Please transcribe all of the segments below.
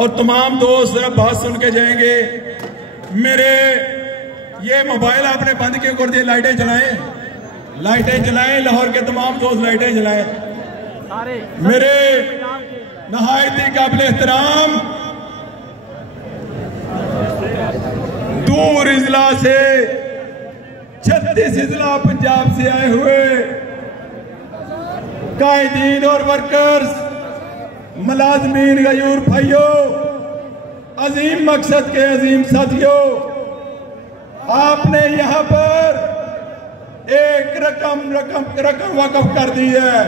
और तमाम दोस्त बात सुन के जाएंगे। मेरे ये मोबाइल आपने बंद क्यों कर दिए? लाइटें जलाएं, लाइटें जलाएं, लाहौर के तमाम दोस्त लाइटें जलाएं। मेरे नहायत ही काबिल एहतराम दूर इजला से 36 इजला पंजाब से आए हुए कायदीन और वर्कर्स, मुलाजमीन, गयूर भाइयों, अजीम मकसद के अजीम साथियों, आपने यहां पर एक रकम वक़्फ़ कर दी है।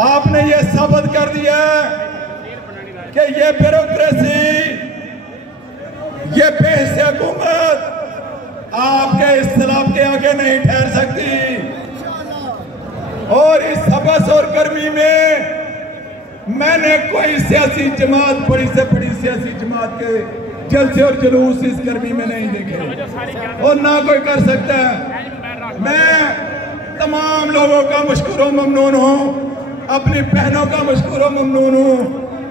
आपने ये साबित कर दिया कि ये ब्यूरोक्रेसी, ये बेहिस्सा हुकूमत आपके इख्तिलाफ के आगे नहीं ठहर सकती। और इस हबस और गर्मी में मैंने कोई सियासी जमात, बड़ी से बड़ी सियासी जमात के जलसे और जुलूस इस गर्मी में नहीं देखे और ना कोई कर सकता है। मैं तमाम लोगों का मशकूर व ममनून हूँ, अपनी बहनों का मशकूर व ममनून हूँ,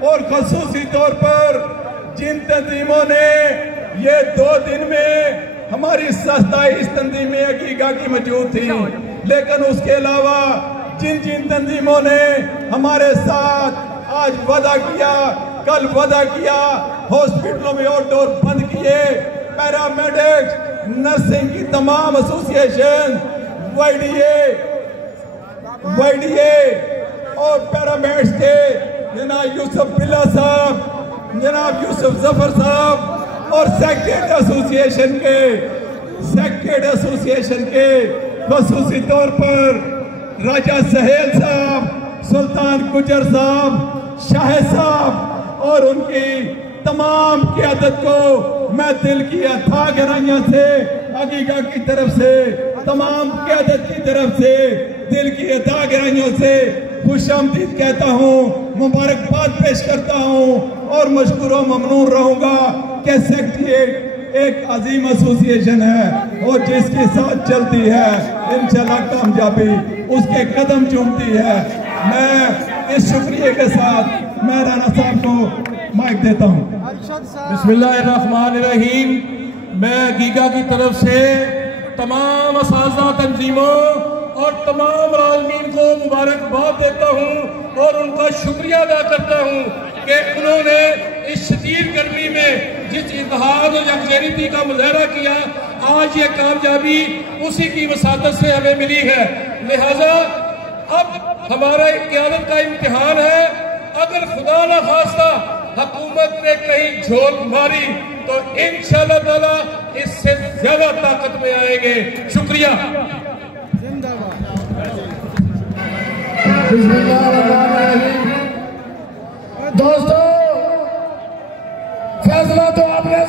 और खसूसी तौर पर जिन तंजीमों ने ये 2 दिन में हमारी 27 तंजीमें अकीका की मौजूद थी, लेकिन उसके अलावा जिन जिन तंजीमों ने हमारे साथ आज वादा किया, कल वादा किया, हॉस्पिटलों में आउटडोर बंद किए, पैरामेडिक्स, नर्सिंग की तमाम एसोसिएशन, वाईडीए और पैरामेड्स के जनाब यूसुफ बिल्ला साहब, जनाब यूसुफ जफर साहब, और सेक्रेटरी एसोसिएशन के खसूसी तौर पर राजा सहेल साहब, सुल्तान गुजर साहब, शाह साहब और उनकी तमाम क़यादत को मैं दिल की अथाह गहराइयों से, अकीका की तरफ से, तमाम क़यादत की तरफ से दिल की अथाह गहराइयों से खुशामदीद कहता हूँ, मुबारकबाद पेश करता हूँ और मशकूर व ममनून रहूंगा कि सेक्रेटरी एक अजीम एसोसिएशन है और जिसके साथ चलती है इंशाल्लाह कामयाबी उसके कदम चूमती है। मैं इस शुक्रिया के साथ मैं राणा साहब को माइक देता हूँ। बिस्मिल्लाहिर्रहमानिर्रहीम। मैं गीगा की तरफ से तमाम असाज़ा तंजीमों और तमाम मुलाज़मीन को मुबारकबाद देता हूँ और उनका शुक्रिया अदा करता हूँ कि उन्होंने इस शदीद गर्मी में जिस इत्तेहाद और यकजहती का मुजाहरा किया, आज ये कामयाबी उसी की वसातत से हमें मिली है। लिहाजा अब हमारा क़यादत का इम्तिहान है। अगर खुदा न खास्ता हुकूमत ने कहीं झोंक मारी तो इंशाअल्लाह ताला इससे ज्यादा ताकत में आएंगे। शुक्रिया। दोस्तों, फैसला तो आपने